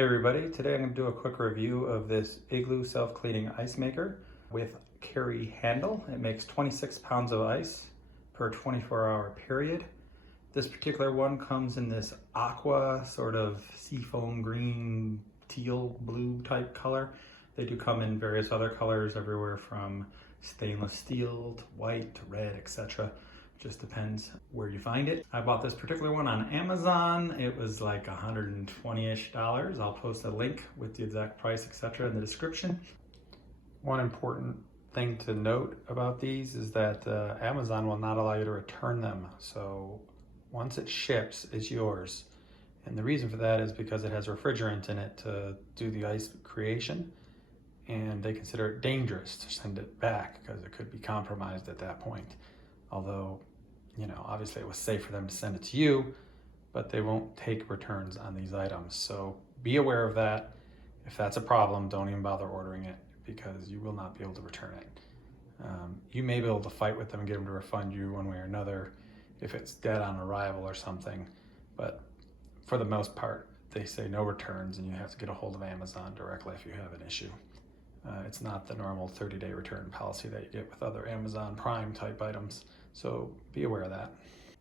Hey everybody, today I'm going to do a quick review of this Igloo self-cleaning ice maker with carry handle. It makes 26 pounds of ice per 24-hour period. This particular one comes in this aqua sort of seafoam green, teal, blue type color. They do come in various other colors everywhere from stainless steel to white to red, etc. Just depends where you find it. I bought this particular one on Amazon. It was like $120-ish. I'll post a link with the exact price, etc. in the description. One important thing to note about these is that Amazon will not allow you to return them. So once it ships, it's yours. And the reason for that is because it has refrigerant in it to do the ice creation. And they consider it dangerous to send it back because it could be compromised at that point. Although, you know, obviously it was safe for them to send it to you, but they won't take returns on these items. So be aware of that. If that's a problem, don't even bother ordering it because you will not be able to return it. You may be able to fight with them and get them to refund you one way or another if it's dead on arrival or something. But for the most part, they say no returns and you have to get a hold of Amazon directly if you have an issue. It's not the normal 30-day return policy that you get with other Amazon Prime type items. So be aware of that.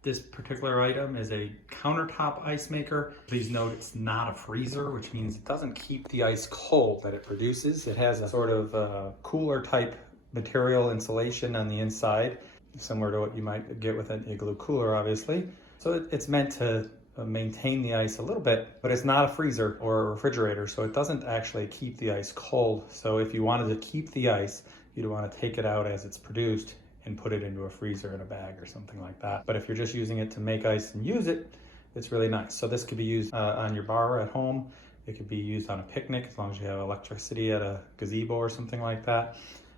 This particular item is a countertop ice maker. Please note it's not a freezer, which means it doesn't keep the ice cold that it produces. It has a sort of cooler type material insulation on the inside, similar to what you might get with an Igloo cooler, obviously. So it's meant to maintain the ice a little bit, but it's not a freezer or a refrigerator, so it doesn't actually keep the ice cold. So if you wanted to keep the ice, you'd want to take it out as it's produced and put it into a freezer in a bag or something like that. But if you're just using it to make ice and use it, it's really nice. So this could be used on your bar at home. It could be used on a picnic as long as you have electricity at a gazebo or something like that.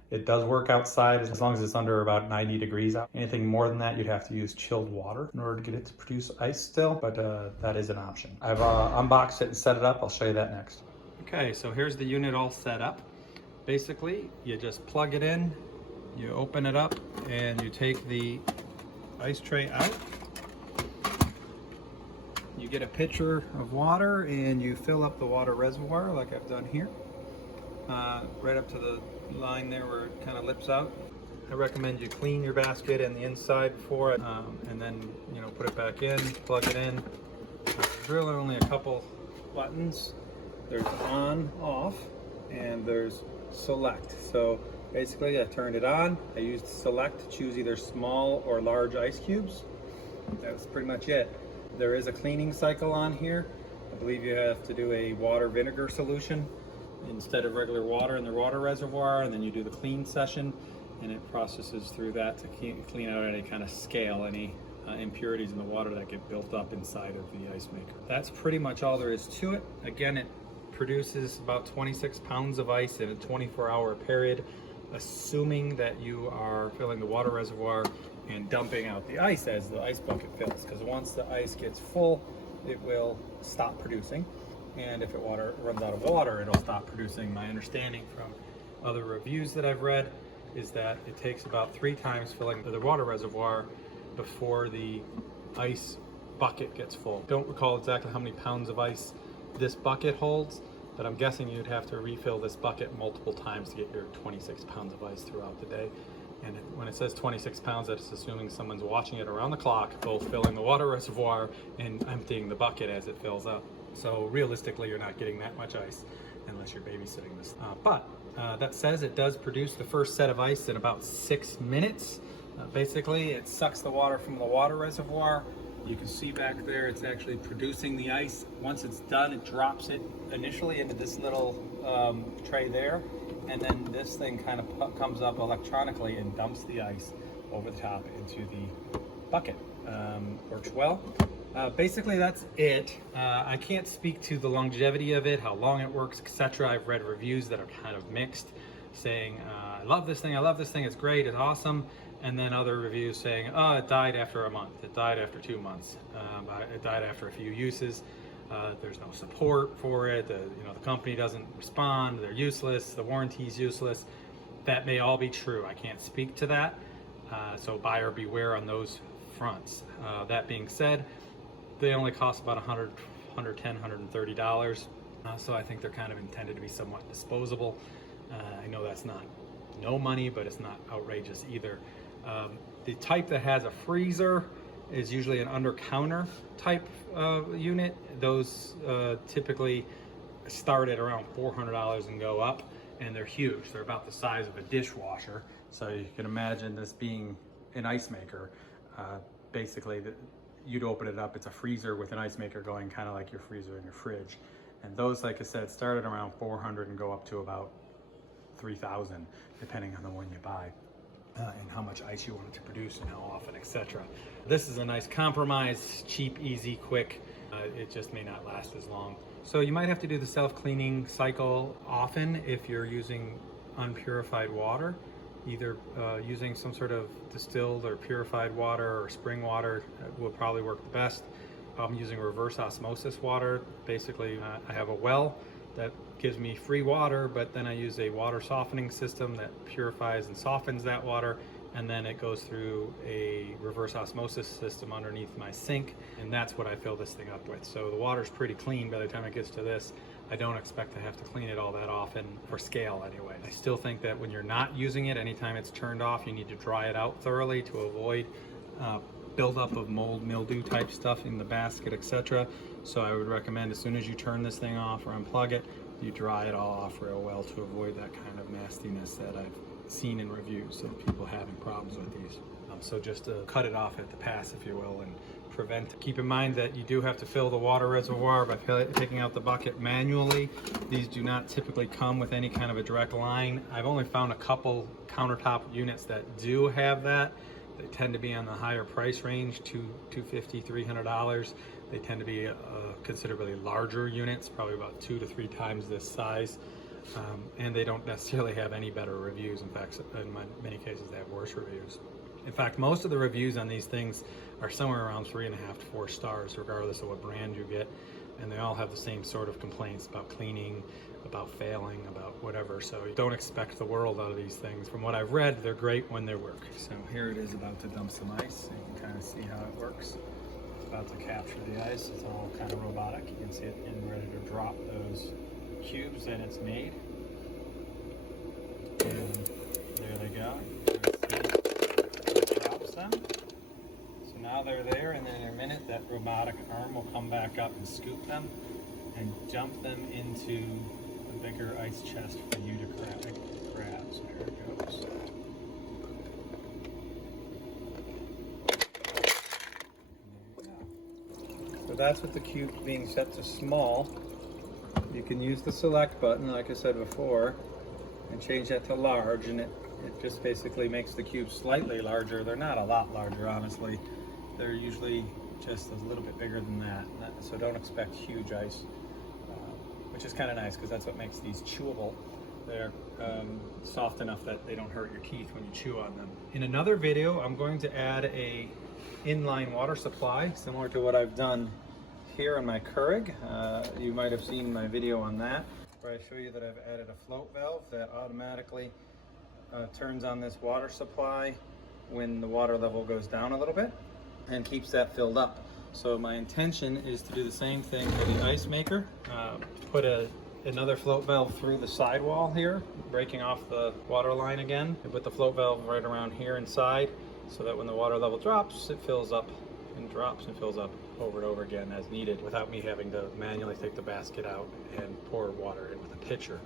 It does work outside as long as it's under about 90 degrees out. Anything more than that, you'd have to use chilled water in order to get it to produce ice still, but that is an option. I've unboxed it and set it up. I'll show you that next. Okay, so here's the unit all set up. Basically, you just plug it in, you open it up, and you take the ice tray out. You get a pitcher of water and you fill up the water reservoir like I've done here. Right up to the line there where it kind of lips out. I recommend you clean your basket and the inside before it, and then put it back in, plug it in. There's really only a couple buttons. There's on, off, and there's select. So basically I turned it on. I used select to choose either small or large ice cubes. That's pretty much it. There is a cleaning cycle on here. I believe you have to do a water vinegar solution instead of regular water in the water reservoir, and then you do the clean session and it processes through that to clean out any kind of scale, any impurities in the water that get built up inside of the ice maker. That's pretty much all there is to it. Again, it produces about 26 pounds of ice in a 24-hour period, assuming that you are filling the water reservoir and dumping out the ice as the ice bucket fills, because once the ice gets full, it will stop producing. And if it runs out of water, it'll stop producing. My understanding from other reviews that I've read is that it takes about 3 times filling the water reservoir before the ice bucket gets full. Don't recall exactly how many pounds of ice this bucket holds, but I'm guessing you'd have to refill this bucket multiple times to get your 26 pounds of ice throughout the day. And when it says 26 pounds, that's assuming someone's watching it around the clock, both filling the water reservoir and emptying the bucket as it fills up. So realistically, you're not getting that much ice unless you're babysitting this. But that says it does produce the first set of ice in about 6 minutes. Basically, it sucks the water from the water reservoir. You can see back there, it's actually producing the ice. Once it's done, it drops it initially into this little tray there. And then this thing kind of comes up electronically and dumps the ice over the top into the bucket. Works well. Basically that's it. I can't speak to the longevity of it, how long it works, etc. I've read reviews that are kind of mixed, saying I love this thing, it's great, it's awesome, and then other reviews saying, oh, it died after a month, it died after 2 months, it died after a few uses. There's no support for it, the company doesn't respond, they're useless, the warranty's useless. That may all be true. I can't speak to that, so buyer beware on those fronts. That being said, they only cost about $110, $130. So I think they're kind of intended to be somewhat disposable. I know that's not no money, but it's not outrageous either. The type that has a freezer is usually an under counter type unit. Those typically start at around $400 and go up, and they're huge. They're about the size of a dishwasher. So you can imagine this being an ice maker. Basically, you'd open it up, it's a freezer with an ice maker going kind of like your freezer in your fridge. And those, like I said, start at around 400 and go up to about 3,000, depending on the one you buy. And how much ice you want it to produce and how often, etc. This is a nice compromise, cheap, easy, quick. It just may not last as long. So you might have to do the self-cleaning cycle often if you're using unpurified water. Either using some sort of distilled or purified water or spring water will probably work the best. I'm using reverse osmosis water. Basically, I have a well that gives me free water, but then I use a water softening system that purifies and softens that water, and then it goes through a reverse osmosis system underneath my sink, and that's what I fill this thing up with. So the water's pretty clean by the time it gets to this. I don't expect to have to clean it all that often, for scale anyway. I still think that when you're not using it, anytime it's turned off, you need to dry it out thoroughly to avoid buildup of mold, mildew type stuff in the basket, etc. So I would recommend as soon as you turn this thing off or unplug it, you dry it all off real well to avoid that kind of nastiness that I've seen in reviews of people having problems with these. So just to cut it off at the pass, if you will, and prevent. Keep in mind that you do have to fill the water reservoir by taking out the bucket manually. These do not typically come with any kind of a direct line. I've only found a couple countertop units that do have that. They tend to be on the higher price range, $250, $300. They tend to be considerably larger units, probably about 2 to 3 times this size. And they don't necessarily have any better reviews. In fact, in many cases, they have worse reviews. In fact, most of the reviews on these things are somewhere around 3.5 to 4 stars, regardless of what brand you get. And they all have the same sort of complaints about cleaning, about failing, about whatever. So don't expect the world out of these things. From what I've read, they're great when they work. So here it is about to dump some ice. You can kind of see how it works. It's about to capture the ice. It's all kind of robotic. You can see it getting ready to drop those cubes that it's made. And there they go. It drops them. So now they're there, and then in a minute that robotic arm will come back up and scoop them and dump them into a bigger ice chest for you to grab. So here it goes. And there you go. So that's with the cube being set to small. You can use the select button, like I said before, and change that to large, and it just basically makes the cube slightly larger. They're not a lot larger, honestly. They're usually just a little bit bigger than that, so don't expect huge ice, which is kind of nice because that's what makes these chewable. They're soft enough that they don't hurt your teeth when you chew on them. In another video, I'm going to add a inline water supply, similar to what I've done here on my Keurig. You might have seen my video on that, where I show you that I've added a float valve that automatically turns on this water supply when the water level goes down a little bit and keeps that filled up. So my intention is to do the same thing for the ice maker. Put another float valve through the sidewall here, breaking off the water line again. And put the float valve right around here inside so that when the water level drops, it fills up and drops and fills up over and over again as needed without me having to manually take the basket out and pour water in with a pitcher.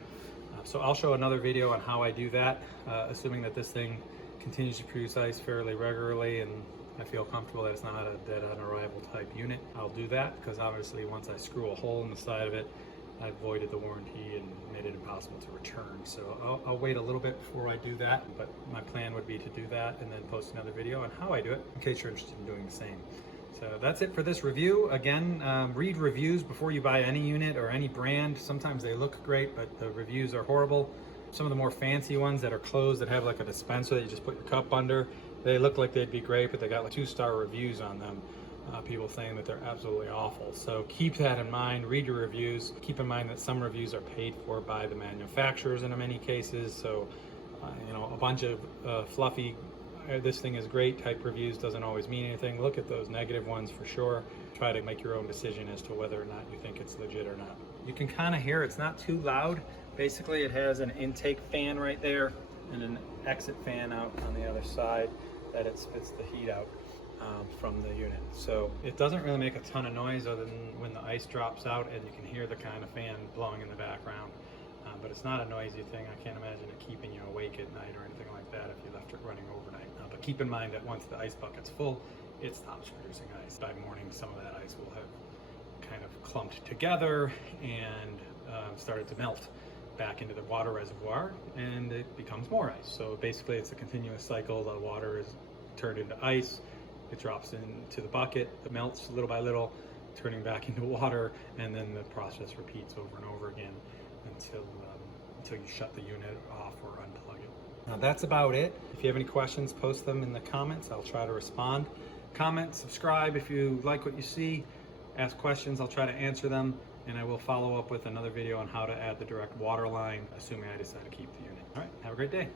So I'll show another video on how I do that, assuming that this thing continues to produce ice fairly regularly and I feel comfortable that it's not a dead on arrival type unit. I'll do that because obviously once I screw a hole in the side of it, I voided the warranty and made it impossible to return. So I'll wait a little bit before I do that, but my plan would be to do that and then post another video on how I do it in case you're interested in doing the same. So that's it for this review. Again, read reviews before you buy any unit or any brand. Sometimes they look great, but the reviews are horrible. Some of the more fancy ones that are closed that have like a dispenser that you just put your cup under, they look like they'd be great, but they got like 2-star reviews on them. People saying that they're absolutely awful. So keep that in mind, read your reviews. Keep in mind that some reviews are paid for by the manufacturers in many cases. So, a bunch of fluffy, this thing is great type reviews doesn't always mean anything. Look at those negative ones for sure. Try to make your own decision as to whether or not you think it's legit or not. You can kind of hear it's not too loud. Basically, it has an intake fan right there and an exit fan out on the other side that it spits the heat out from the unit. So it doesn't really make a ton of noise other than when the ice drops out, and you can hear the kind of fan blowing in the background. But it's not a noisy thing. I can't imagine it keeping you awake at night or anything like that if you left it running overnight. But keep in mind that once the ice bucket's full, it stops producing ice. By morning, some of that ice will have kind of clumped together and started to melt back into the water reservoir, and it becomes more ice. So basically it's a continuous cycle. The water is turned into ice, it drops into the bucket, it melts little by little, turning back into water, and then the process repeats over and over again until you shut the unit off or unplug it. Now that's about it. If you have any questions, post them in the comments. I'll try to respond. Comment, subscribe if you like what you see. Ask questions, I'll try to answer them, and I will follow up with another video on how to add the direct water line, assuming I decide to keep the unit. All right, have a great day.